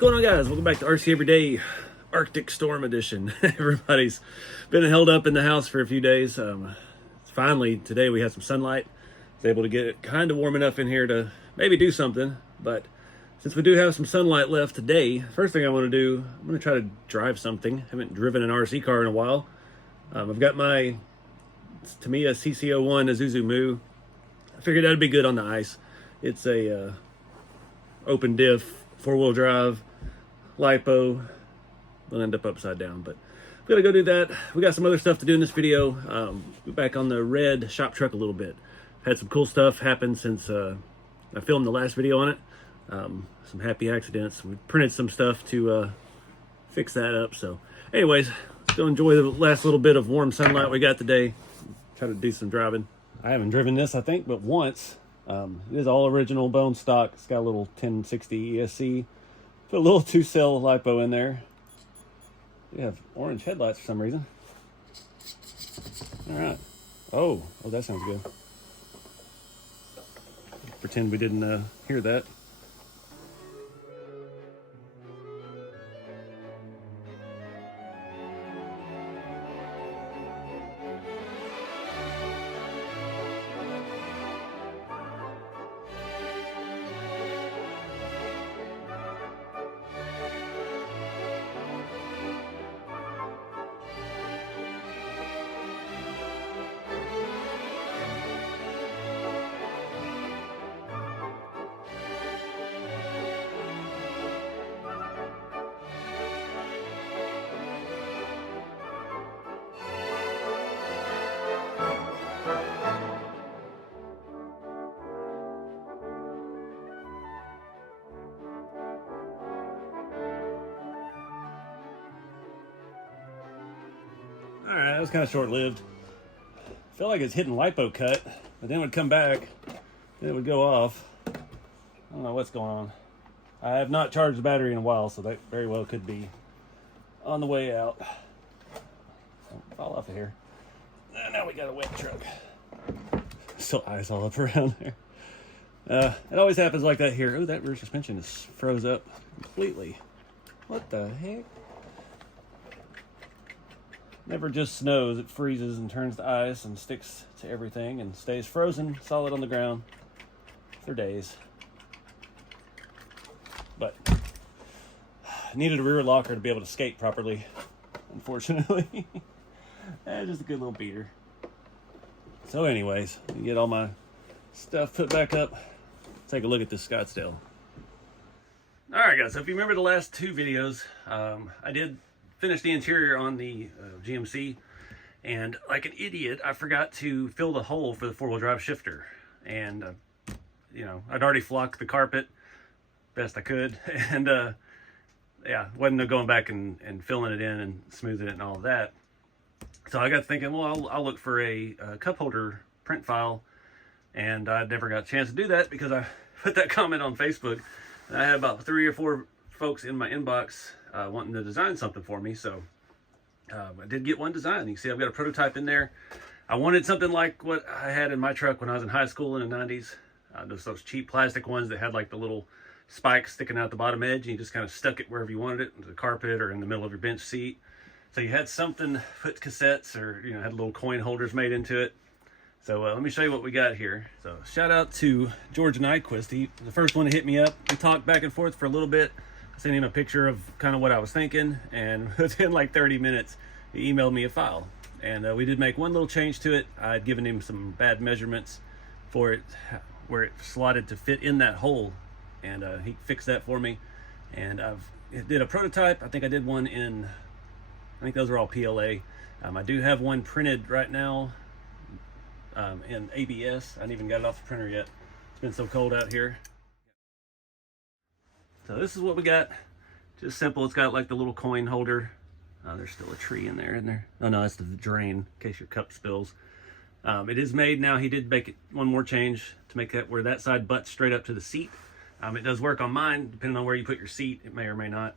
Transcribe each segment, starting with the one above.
going on, guys? Welcome back to RC Everyday Arctic Storm Edition. Everybody's been held up in the house for a few days. Finally, today we had some sunlight. I was able to get it kind of warm enough in here to maybe do something. But since we do have some sunlight left today, first thing I want to do, I'm going to try to drive something. I haven't driven an RC car in a while. I've got my Tamiya CC01 Isuzu Moo. I figured that'd be good on the ice. It's a open diff, 4-wheel drive, lipo. We'll end up upside down, but I'm gonna go do that. We got some other stuff to do in this video. We're back on the red shop truck a little bit. Had some cool stuff happen since I filmed the last video on it. Some happy accidents. We printed some stuff to fix that up. So anyways, let's go enjoy the last little bit of warm sunlight we got today. Try to do some driving. I haven't driven this, I think, but once. It is all original bone stock. It's got a little 1060 ESC. Put a little 2-cell lipo in there. We have orange headlights for some reason. All right. Oh, that sounds good. Pretend we didn't hear that. All right, that was kind of short-lived. Felt like it's hitting lipo cut, but then it would come back, then it would go off. I don't know what's going on. I have not charged the battery in a while, so that very well could be on the way out. Don't fall off of here. And now we got a wet truck. Still ice all up around there. It always happens like that here. Oh, that rear suspension is froze up completely. What the heck? Never just snows, it freezes and turns to ice and sticks to everything and stays frozen solid on the ground for days. But I needed a rear locker to be able to skate properly, unfortunately. Just a good little beater. So anyways, let me get all my stuff put back up. Take a look at this Scottsdale. Alright guys, so if you remember the last two videos, I did finish the interior on the GMC, and like an idiot, I forgot to fill the hole for the 4-wheel drive shifter. And you know, I'd already flocked the carpet best I could, and yeah, wasn't going back and filling it in and smoothing it and all of that. So I got thinking, well, I'll look for a cup holder print file, and I never got a chance to do that because I put that comment on Facebook, and I had about 3 or 4 folks in my inbox wanting to design something for me. So I did get one design. You can see I've got a prototype in there. I wanted something like what I had in my truck when I was in high school in the 90s. Those cheap plastic ones that had like the little spikes sticking out the bottom edge, and you just kind of stuck it wherever you wanted it, into the carpet or in the middle of your bench seat. So you had something, put cassettes, or you know, had little coin holders made into it. So let me show you what we got here. So shout out to George Nyquist. He was the first one to hit me up. We talked back and forth for a little bit. I sent him a picture of kind of what I was thinking, and within like 30 minutes, he emailed me a file. And we did make one little change to it. I'd given him some bad measurements for it, where it slotted to fit in that hole, and he fixed that for me. And did a prototype. I think I did one in, I think those are all PLA. I do have one printed right now in ABS. I haven't even got it off the printer yet. It's been so cold out here. So this is what we got. Just simple. It's got like the little coin holder. There's still a tree in there, isn't there? Oh no, that's the drain in case your cup spills. It is made now. He did make it one more change to make that where that side butts straight up to the seat. It does work on mine, depending on where you put your seat. It may or may not.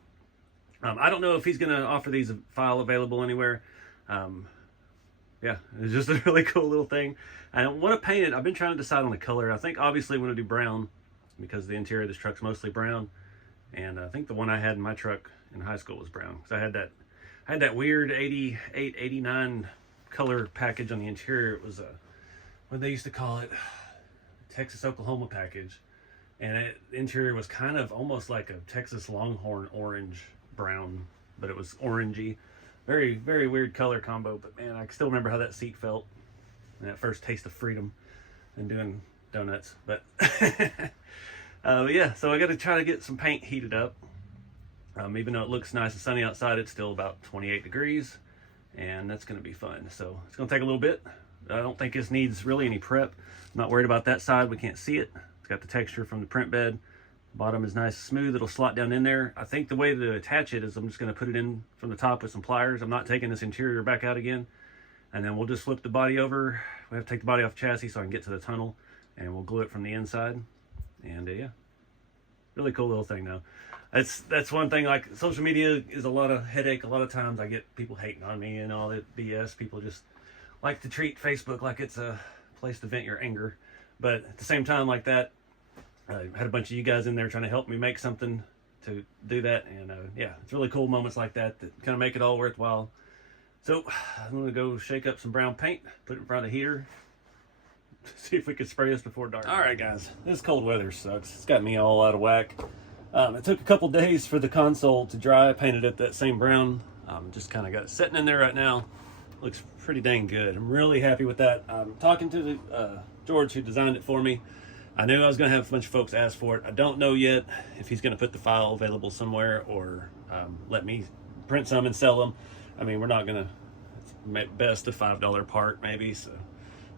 I don't know if he's going to offer these a file available anywhere. Yeah, it's just a really cool little thing. I want to paint it. I've been trying to decide on the color. I think obviously I'm going to do brown because the interior of this truck's mostly brown. And I think the one I had in my truck in high school was brown, because I had that weird 88, 89 color package on the interior. It was a, what they used to call it, Texas Oklahoma package, and the interior was kind of almost like a Texas Longhorn orange brown, but it was orangey. Very, very weird color combo, but man, I still remember how that seat felt and that first taste of freedom and doing donuts. But yeah, so I got to try to get some paint heated up. Even though it looks nice and sunny outside, it's still about 28 degrees, and that's going to be fun. So it's going to take a little bit. I don't think this needs really any prep. I'm not worried about that side. We can't see it. It's got the texture from the print bed. Bottom is nice and smooth. It'll slot down in there. I think the way to attach it is I'm just going to put it in from the top with some pliers. I'm not taking this interior back out again. And then we'll just flip the body over. We have to take the body off the chassis so I can get to the tunnel, and we'll glue it from the inside. And yeah, really cool little thing though. That's one thing, like social media is a lot of headache. A lot of times I get people hating on me and all that BS. People just like to treat Facebook like it's a place to vent your anger. But at the same time, like that, I had a bunch of you guys in there trying to help me make something to do that. And yeah, it's really cool moments like that that kind of make it all worthwhile. So I'm going to go shake up some brown paint, put it in front of the heater, see if we can spray this before dark. All right, guys, this cold weather sucks. It's got me all out of whack. It took a couple days for the console to dry. I painted it that same brown. Just kind of got it sitting in there right now. Looks pretty dang good. I'm really happy with that. I'm talking to the George who designed it for me. I knew I was going to have a bunch of folks ask for it. I don't know yet if he's going to put the file available somewhere or let me print some and sell them. I mean, we're not going to, it's best a $5 part maybe. So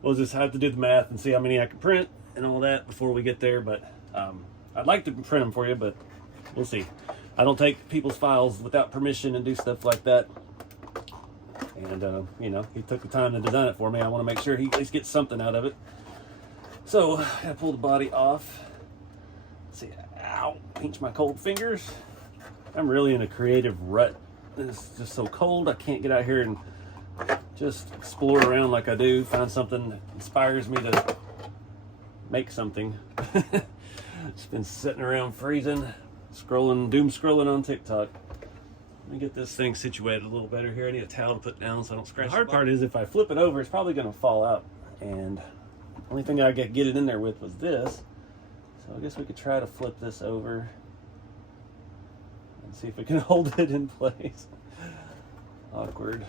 we'll just have to do the math and see how many I can print and all that before we get there. But I'd like to print them for you, but we'll see. I don't take people's files without permission and do stuff like that. And, you know, he took the time to design it for me. I want to make sure he at least gets something out of it. So I pull the body off. Let's see, ow, pinch my cold fingers. I'm really in a creative rut. It's just so cold. I can't get out here and just explore around like I do. Find something that inspires me to make something. It's been sitting around freezing, scrolling, doom scrolling on TikTok. Let me get this thing situated a little better here. I need a towel to put down so I don't scratch. The hard part is if I flip it over, it's probably going to fall out. And the only thing I could get it in there with was this. So I guess we could try to flip this over and see if we can hold it in place. Awkward.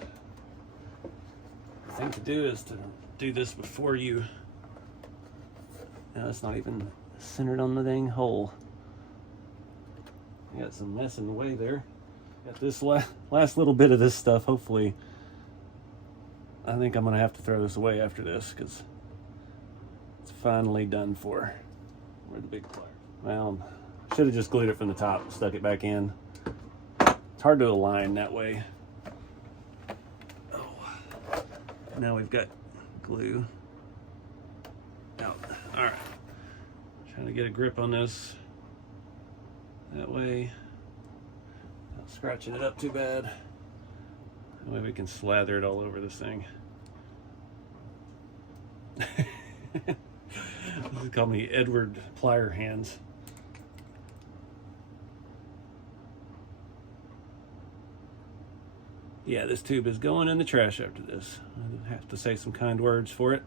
The thing to do is to do this before you... Now it's not even centered on the dang hole. I got some mess in the way there. Got this last little bit of this stuff. Hopefully, I think I'm going to have to throw this away after this because it's finally done for. Where's the big pliers? Well, should have just glued it from the top and stuck it back in. It's hard to align that way. Oh, now we've got glue out. All right, trying to get a grip on this that way. Not scratching it up too bad. That way we can slather it all over this thing. They call me Edward Plier Hands. Yeah, this tube is going in the trash after this. I have to say some kind words for it.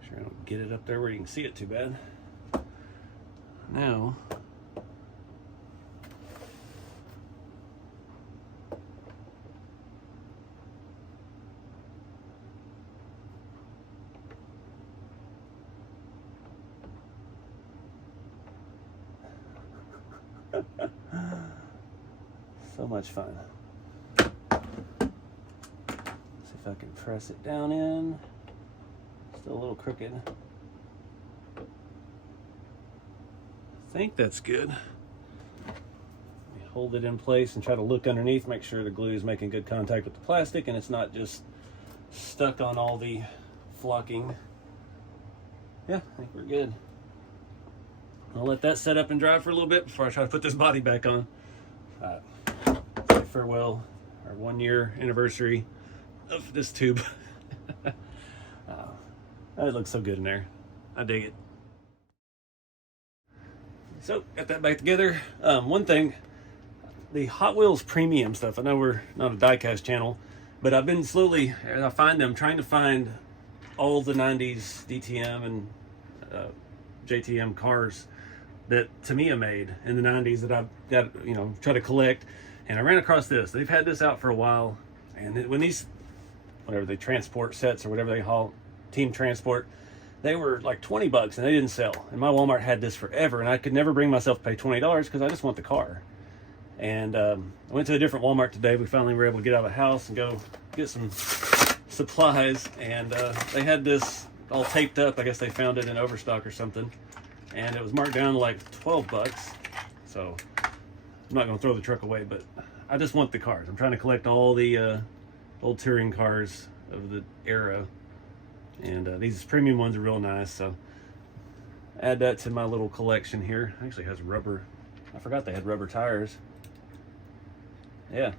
Make sure I don't get it up there where you can see it too bad. Now, so much fun. See if I can press it down in. Still a little crooked. I think that's good. Hold it in place and try to look underneath, make sure the glue is making good contact with the plastic and it's not just stuck on all the flocking. Yeah, I think we're good. I'll let that set up and dry for a little bit before I try to put this body back on. Say farewell, our 1 year anniversary of this tube. It looks so good in there. I dig it. So got that back together. One thing, the Hot Wheels premium stuff, I know we're not a diecast channel, but I've been slowly, as I find them, trying to find all the 90s DTM and JTM cars that Tamiya made in the 90s that I've got, you know, try to collect. And I ran across this. They've had this out for a while, and when these, whatever they transport sets or whatever they haul, team transport, they were like 20 bucks and they didn't sell. And my Walmart had this forever, and I could never bring myself to pay $20 because I just want the car. And I went to a different Walmart today. We finally were able to get out of the house and go get some supplies, and they had this all taped up. I guess they found it in overstock or something, and it was marked down to like 12 bucks. So I'm not going to throw the truck away, but I just want the cars. I'm trying to collect all the old touring cars of the era, and these premium ones are real nice, so add that to my little collection here. It actually has rubber. I forgot they had rubber tires. Yeah,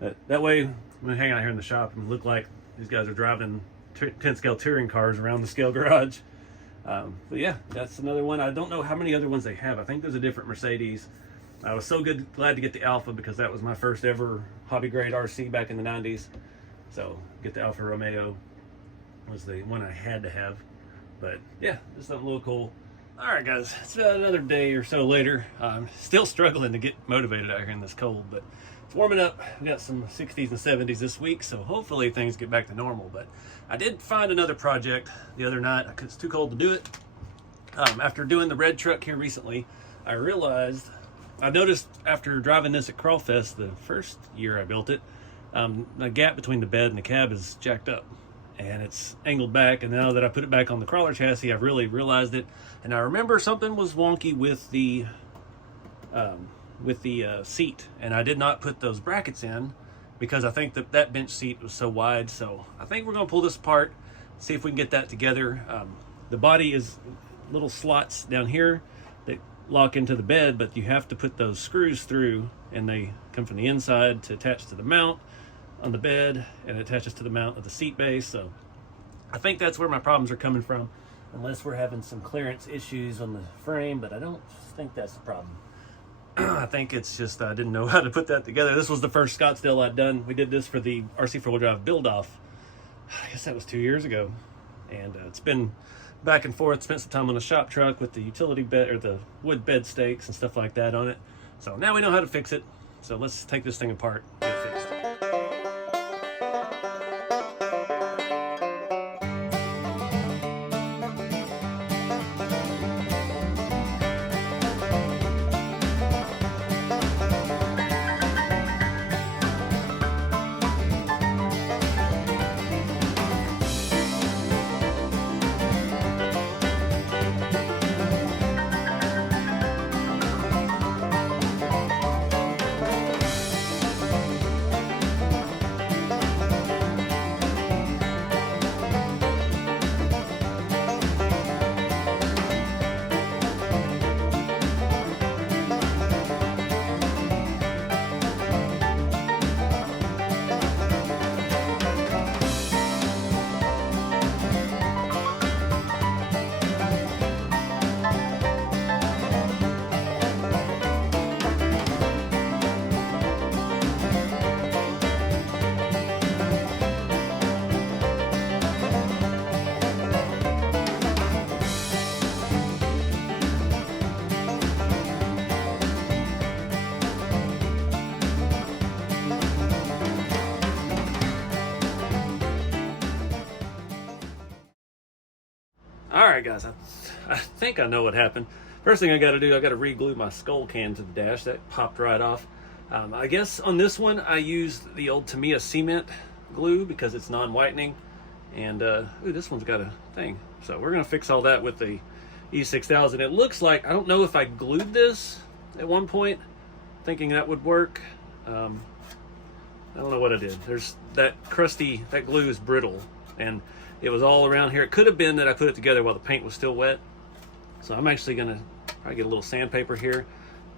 that way when I hang out here in the shop and look like these guys are driving 10 scale touring cars around the scale garage. But yeah, that's another one. I don't know how many other ones they have. I think there's a different Mercedes. I was so glad to get the Alpha because that was my first ever hobby grade RC back in the 90s. So get the Alfa Romeo was the one I had to have. But yeah, just something a little cool. All right, guys, it's another day or so later. I'm still struggling to get motivated out here in this cold, but it's warming up. We got some 60s and 70s this week, so hopefully things get back to normal. But I did find another project the other night because it's too cold to do it. After doing the red truck here recently, I realized, I noticed after driving this at Crawlfest the first year I built it, the gap between the bed and the cab is jacked up and it's angled back, and now that I put it back on the crawler chassis, I've really realized it. And I remember something was wonky with the seat, and I did not put those brackets in because I think that bench seat was so wide. So I think we're going to pull this apart, see if we can get that together. The body is little slots down here that lock into the bed, but you have to put those screws through, and they come from the inside to attach to the mount on the bed, and it attaches to the mount of the seat base. So I think that's where my problems are coming from, unless we're having some clearance issues on the frame, but I don't think that's the problem. I think it's just I didn't know how to put that together. This was the first Scottsdale I'd done. We did this for the RC 4-wheel drive build-off. I guess that was 2 years ago, and it's been back and forth. Spent some time on a shop truck with the utility bed, or the wood bed stakes and stuff like that on it. So now we know how to fix it. So let's take this thing apart and get it fixed. Alright guys, I think I know what happened. First thing I got to do, I got to re-glue my skull can to the dash. That popped right off. I guess on this one I used the old Tamiya cement glue because it's non-whitening. And ooh, this one's got a thing. So we're going to fix all that with the E6000. It looks like, I don't know if I glued this at one point thinking that would work. I don't know what I did. There's that crusty, that glue is brittle, and it was all around here. It could have been that I put it together while the paint was still wet. So I'm actually gonna probably get a little sandpaper here.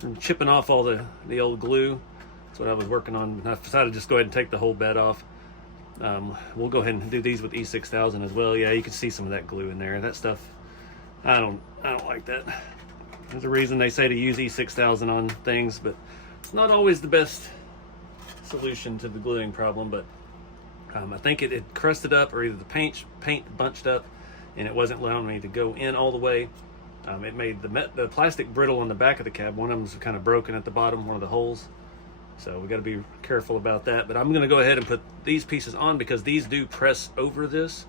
I'm chipping off all the old glue. That's what I was working on. I decided to just go ahead and take the whole bed off. We'll go ahead and do these with E6000 as well. Yeah, you can see some of that glue in there. That stuff, I don't like that. There's a reason they say to use E6000 on things, but it's not always the best solution to the gluing problem. But I think it had crusted up, or either the paint bunched up and it wasn't allowing me to go in all the way. It made the plastic brittle on the back of the cab. One of them's kind of broken at the bottom, one of the holes. So we got to be careful about that. But I'm going to go ahead and put these pieces on because these do press over this,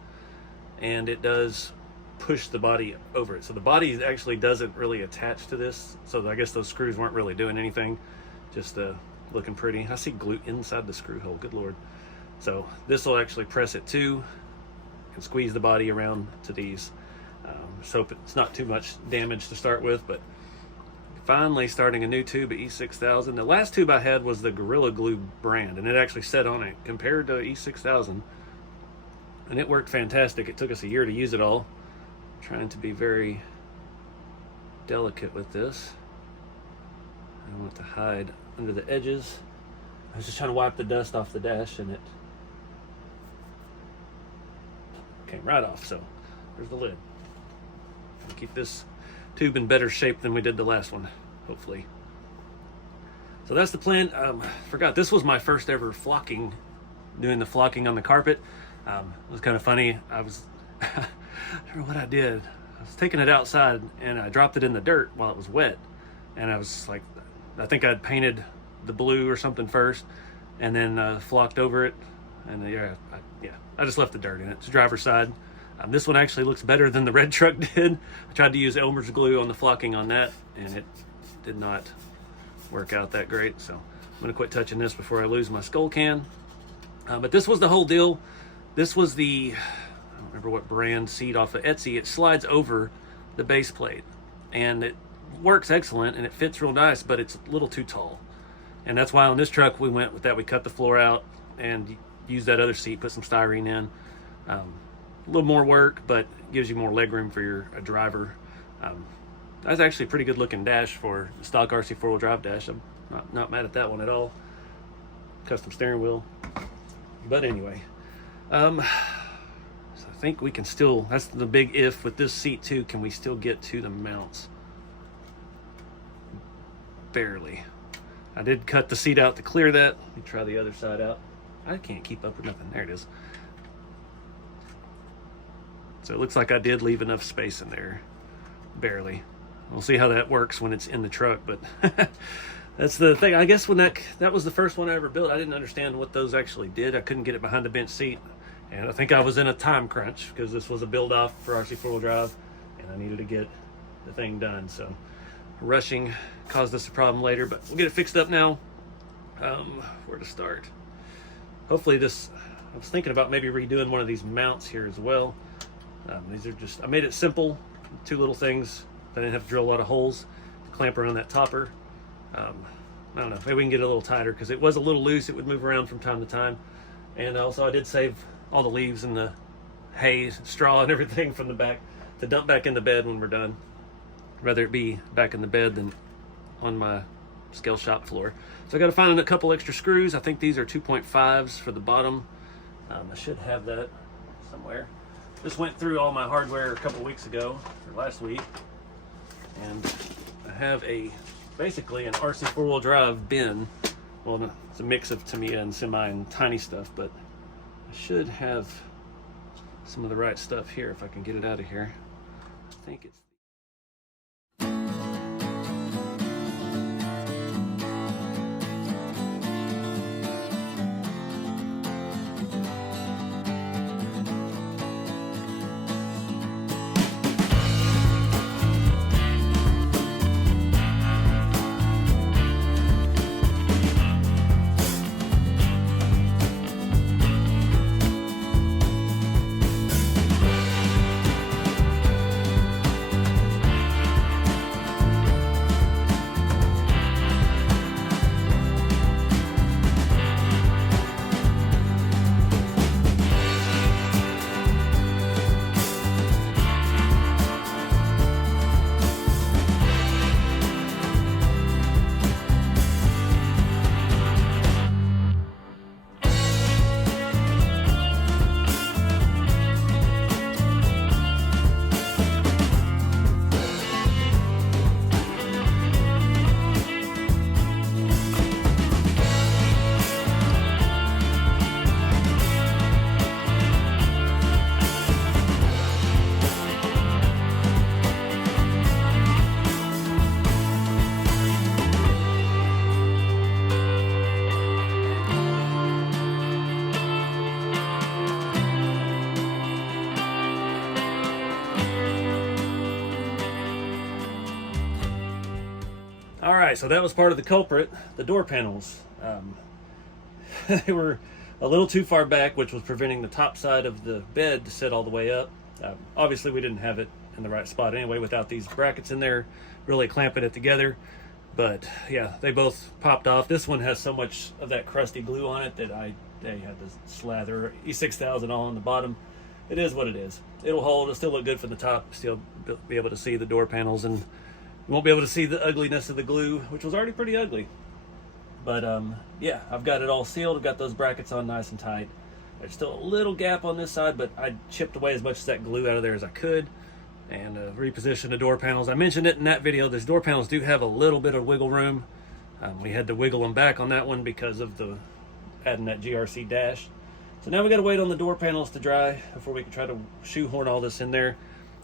and it does push the body over it. So the body actually doesn't really attach to this. So I guess those screws weren't really doing anything, just looking pretty. I see glue inside the screw hole, good Lord. So this will actually press it too and squeeze the body around to these. So it's not too much damage to start with, but finally starting a new tube at E6000. The last tube I had was the Gorilla Glue brand, and it actually said on it compared to E6000, and it worked fantastic. It took us a year to use it all. I'm trying to be very delicate with this. I don't want to hide under the edges. I was just trying to wipe the dust off the dash, and it came right off. So there's the lid. We'll keep this tube in better shape than we did the last one, hopefully. So that's the plan. Forgot this was my first ever flocking, doing the flocking on the carpet. It was kind of funny. I don't know what I did. I was taking it outside and I dropped it in the dirt while it was wet, and I was like, I think I'd painted the blue or something first and then flocked over it, and I just left the dirt in it. It's the driver's side. This one actually looks better than the red truck did. I tried to use Elmer's glue on the flocking on that, and it did not work out that great. So I'm gonna quit touching this before I lose my skull can. But this was the whole deal. This was the, I don't remember what brand, seat off of Etsy. It slides over the base plate, and it works excellent, and it fits real nice, but it's a little too tall. And that's why on this truck we went with that. We cut the floor out and used that other seat, put some styrene in. A little more work, but gives you more leg room for your driver. That's actually a pretty good looking dash for a stock RC four-wheel drive dash. I'm not mad at that one at all. Custom steering wheel. But anyway, so I think we can still, that's the big if with this seat too, can we still get to the mounts? Barely. I did cut the seat out to clear that. Let me try the other side out. I can't keep up with nothing. There it is. So it looks like I did leave enough space in there, barely. We'll see how that works when it's in the truck, but that's the thing. I guess when that was the first one I ever built, I didn't understand what those actually did. I couldn't get it behind the bench seat, and I think I was in a time crunch because this was a build off for RC four-wheel drive, and I needed to get the thing done. So rushing caused us a problem later, but we'll get it fixed up now. Where to start? Hopefully this, I was thinking about maybe redoing one of these mounts here as well. These are just, I made it simple, two little things. I didn't have to drill a lot of holes to clamp around that topper. I don't know, maybe we can get it a little tighter because it was a little loose. It would move around from time to time. And also I did save all the leaves and the hay, straw and everything from the back to dump back in the bed when we're done. I'd rather it be back in the bed than on my scale shop floor. So I got to find a couple extra screws. I think these are 2.5s for the bottom. I should have that somewhere. Just went through all my hardware a couple weeks ago, or last week, and I have basically an RC four-wheel drive bin. Well, it's a mix of Tamiya and semi and tiny stuff, but I should have some of the right stuff here if I can get it out of here. I think it's right, so that was part of the culprit, the door panels. They were a little too far back, which was preventing the top side of the bed to sit all the way up. Obviously, we didn't have it in the right spot anyway without these brackets in there really clamping it together. But yeah, they both popped off. This one has so much of that crusty glue on it that I had to slather E6000 all on the bottom. It is what it is. It'll hold. It'll still look good from the top. Still be able to see the door panels, and you won't be able to see the ugliness of the glue, which was already pretty ugly. But yeah, I've got it all sealed. I've got those brackets on nice and tight. There's still a little gap on this side, but I chipped away as much of that glue out of there as I could, and repositioned the door panels. I mentioned it in that video. These door panels do have a little bit of wiggle room. We had to wiggle them back on that one because of the adding that GRC dash. So now we got to wait on the door panels to dry before we can try to shoehorn all this in there.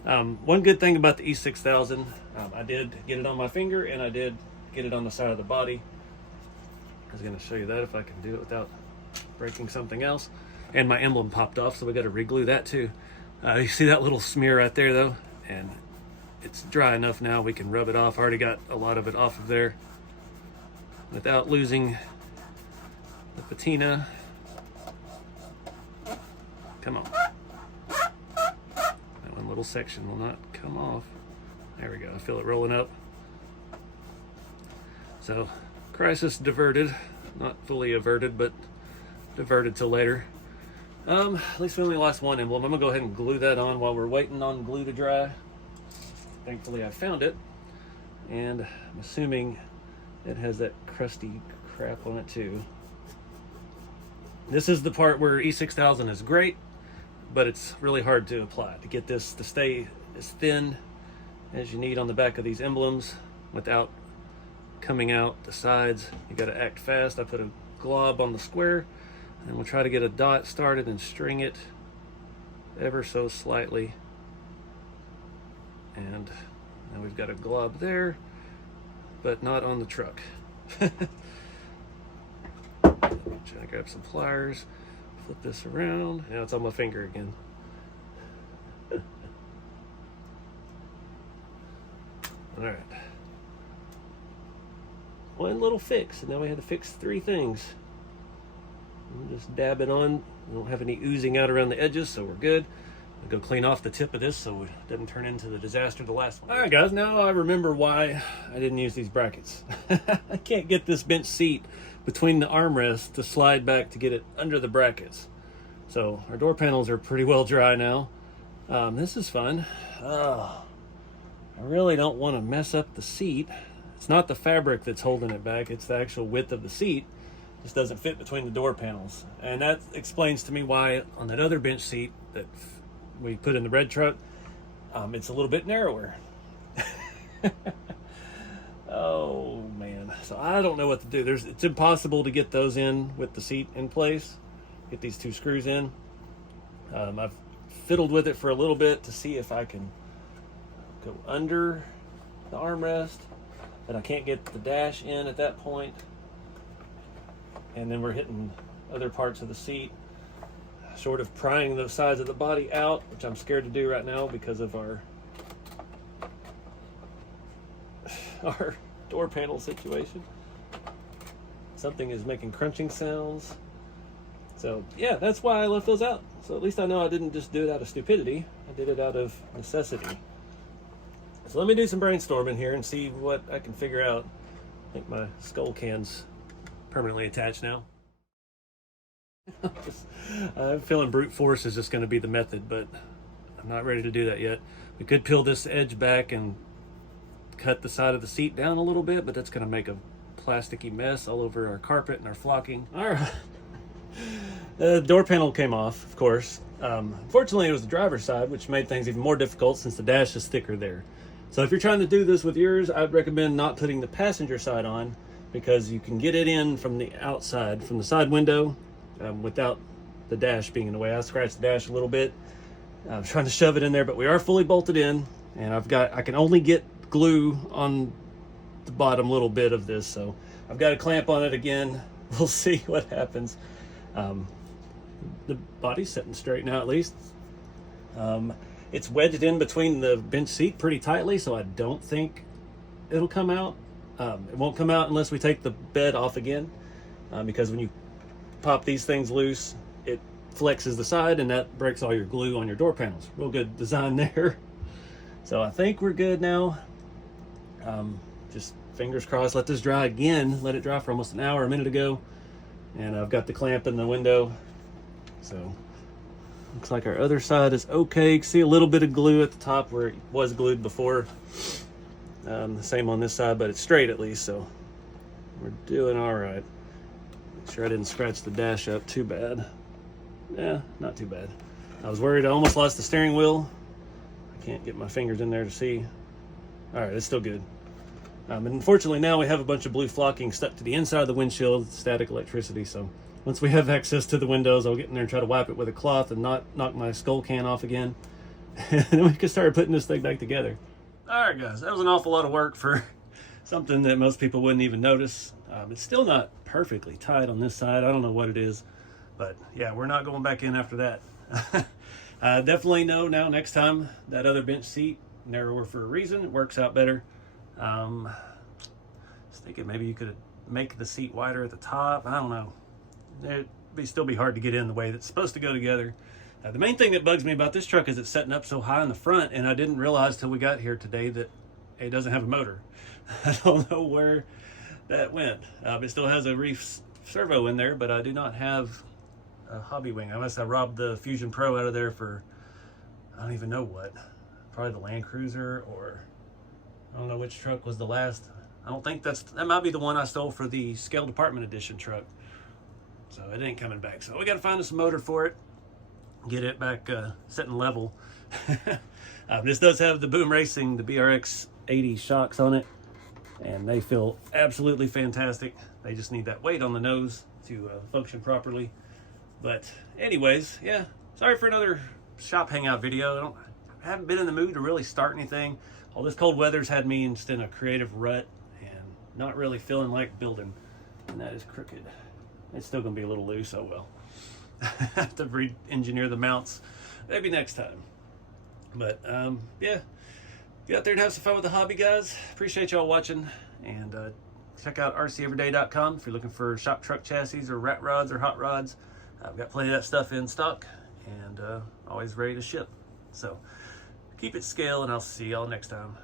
One good thing about the E6000, I did get it on my finger, and I did get it on the side of the body. I was going to show you that if I can do it without breaking something else. And my emblem popped off, so we got to re-glue that too. You see that little smear right there though, and it's dry enough now we can rub it off. I already got a lot of it off of there without losing the patina. Come on. That one little section will not come off. There we go. I feel it rolling up. So, crisis diverted. Not fully averted, but diverted till later. At least we only lost one emblem. I'm gonna go ahead and glue that on while we're waiting on glue to dry. Thankfully I found it, and I'm assuming it has that crusty crap on it too. This is the part where E6000 is great, but it's really hard to apply to get this to stay as thin as you need on the back of these emblems without coming out the sides. You got to act fast. I put a glob on the square, and we'll try to get a dot started and string it ever so slightly. And now we've got a glob there, but not on the truck. Try to grab some pliers, flip this around. Now it's on my finger again. All right. One little fix, and now we had to fix 3 things. We'll just dab it on. We don't have any oozing out around the edges, so we're good. I'll go clean off the tip of this so it doesn't turn into the disaster the last one. All right, guys, now I remember why I didn't use these brackets. I can't get this bench seat between the armrests to slide back to get it under the brackets. So our door panels are pretty well dry now. This is fun. I really don't want to mess up the seat. It's not the fabric that's holding it back, it's the actual width of the seat. It just doesn't fit between the door panels. And that explains to me why on that other bench seat that we put in the red truck, it's a little bit narrower. Oh man, so I don't know what to do. It's impossible to get those in with the seat in place. Get these 2 screws in. I've fiddled with it for a little bit to see if I can go under the armrest, but I can't get the dash in at that point. And then we're hitting other parts of the seat, sort of prying the sides of the body out, which I'm scared to do right now because of our door panel situation. Something is making crunching sounds. So yeah, that's why I left those out. So at least I know I didn't just do it out of stupidity. I did it out of necessity. So let me do some brainstorming here and see what I can figure out. I think my skull can's permanently attached now. I'm feeling brute force is just going to be the method, but I'm not ready to do that yet. We could peel this edge back and cut the side of the seat down a little bit, but that's going to make a plasticky mess all over our carpet and our flocking. All right. The door panel came off, of course. Fortunately, it was the driver's side, which made things even more difficult since the dash is thicker there. So if you're trying to do this with yours, I'd recommend not putting the passenger side on, because you can get it in from the outside, from the side window, without the dash being in the way. I scratched the dash a little bit. I'm trying to shove it in there, but we are fully bolted in, and I can only get glue on the bottom little bit of this, so I've got a clamp on it again. We'll see what happens. The body's sitting straight now, at least. It's wedged in between the bench seat pretty tightly, so I don't think it'll come out. It won't come out unless we take the bed off again, because when you pop these things loose, it flexes the side and that breaks all your glue on your door panels. Real good design there. So I think we're good now. Just fingers crossed, let this dry again. Let it dry for almost an hour a minute ago. And I've got the clamp in the window. So looks like our other side is okay. See a little bit of glue at the top where it was glued before. The same on this side, but it's straight at least, so we're doing all right. Make sure I didn't scratch the dash up too bad. Yeah, not too bad. I was worried I almost lost the steering wheel. I can't get my fingers in there to see. All right, it's still good. And unfortunately now we have a bunch of blue flocking stuck to the inside of the windshield, static electricity, so once we have access to the windows, I'll get in there and try to wipe it with a cloth and not knock my skull can off again. And then we can start putting this thing back together. All right, guys, that was an awful lot of work for something that most people wouldn't even notice. It's still not perfectly tight on this side. I don't know what it is, but yeah, we're not going back in after that. Definitely know now next time that other bench seat, narrower for a reason, it works out better. I was thinking maybe you could make the seat wider at the top. I don't know. It'd still be hard to get in the way that's supposed to go together. The main thing that bugs me about this truck is it's setting up so high in the front, and I didn't realize till we got here today that it doesn't have a motor. I don't know where that went. It still has a reef servo in there, but I do not have a hobby wing. Unless I robbed the Fusion Pro out of there for, I don't even know what. Probably the Land Cruiser, or I don't know which truck was the last. I don't think that might be the one I stole for the Scale Department Edition truck. So it ain't coming back. So we got to find us a motor for it. Get it back set and level. This does have the Boom Racing, the BRX 80 shocks on it, and they feel absolutely fantastic. They just need that weight on the nose to function properly. But anyways, yeah, sorry for another shop hangout video. I haven't been in the mood to really start anything. All this cold weather's had me just in a creative rut and not really feeling like building. And that is crooked. It's still gonna be a little loose, oh well. Have to re-engineer the mounts maybe next time. But yeah, get out there and have some fun with the hobby, guys. Appreciate y'all watching, and check out rceveryday.com if you're looking for shop truck chassis or rat rods or hot rods. I've got plenty of that stuff in stock and always ready to ship. So keep it scale, and I'll see y'all next time.